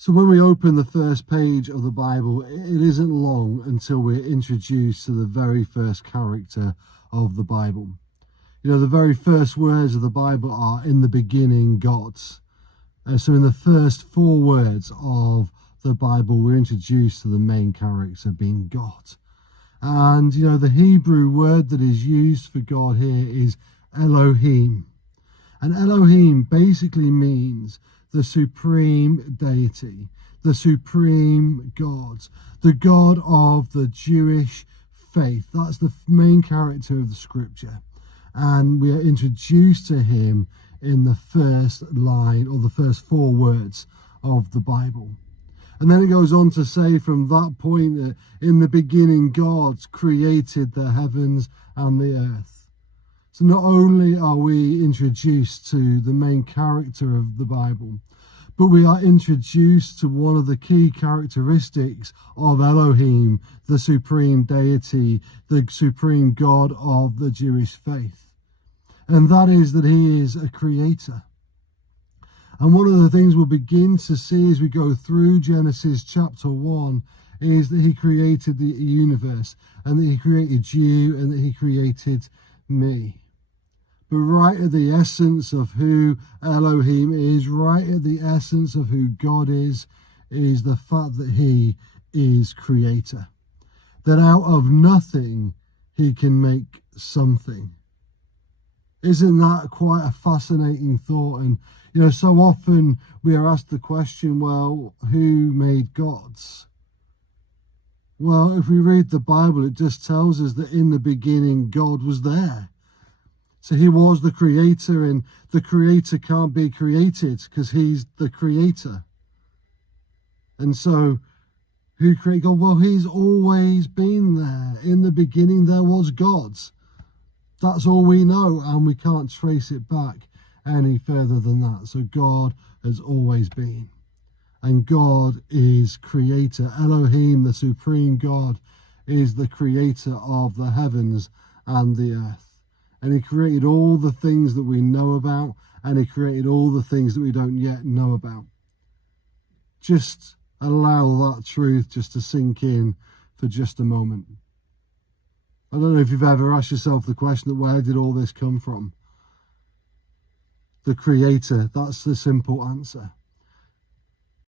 So when we open the first page of the Bible, it isn't long until we're introduced to the very first character of the Bible. You know, the very first words of the Bible are, "In the beginning, God." So in the first 4 words of the Bible, we're introduced to the main character being God. And, you know, the Hebrew word that is used for God here is Elohim. And Elohim basically means the supreme deity, the supreme God, the God of the Jewish faith. That's the main character of the scripture. And we are introduced to him in the first line, or the first 4 words of the Bible. And then it goes on to say from that point that in the beginning God created the heavens and the earth. So not only are we introduced to the main character of the Bible, but we are introduced to one of the key characteristics of Elohim, the supreme deity, the supreme God of the Jewish faith. And that is that he is a creator. And one of the things we'll begin to see as we go through Genesis chapter 1 is that he created the universe, and that he created you, and that he created me. But right at the essence of who Elohim is, right at the essence of who God is the fact that he is creator. That out of nothing, he can make something. Isn't that quite a fascinating thought? And, you know, so often we are asked the question, well, who made gods? Well, if we read the Bible, it just tells us that in the beginning, God was there. So he was the creator, and the creator can't be created because he's the creator. And so who created God? Well, he's always been there. In the beginning, there was God. That's all we know, and we can't trace it back any further than that. So God has always been. And God is creator. Elohim, the supreme God, is the creator of the heavens and the earth. And he created all the things that we know about, and he created all the things that we don't yet know about. Just allow that truth just to sink in for just a moment. I don't know if you've ever asked yourself the question that where did all this come from? The creator, that's the simple answer.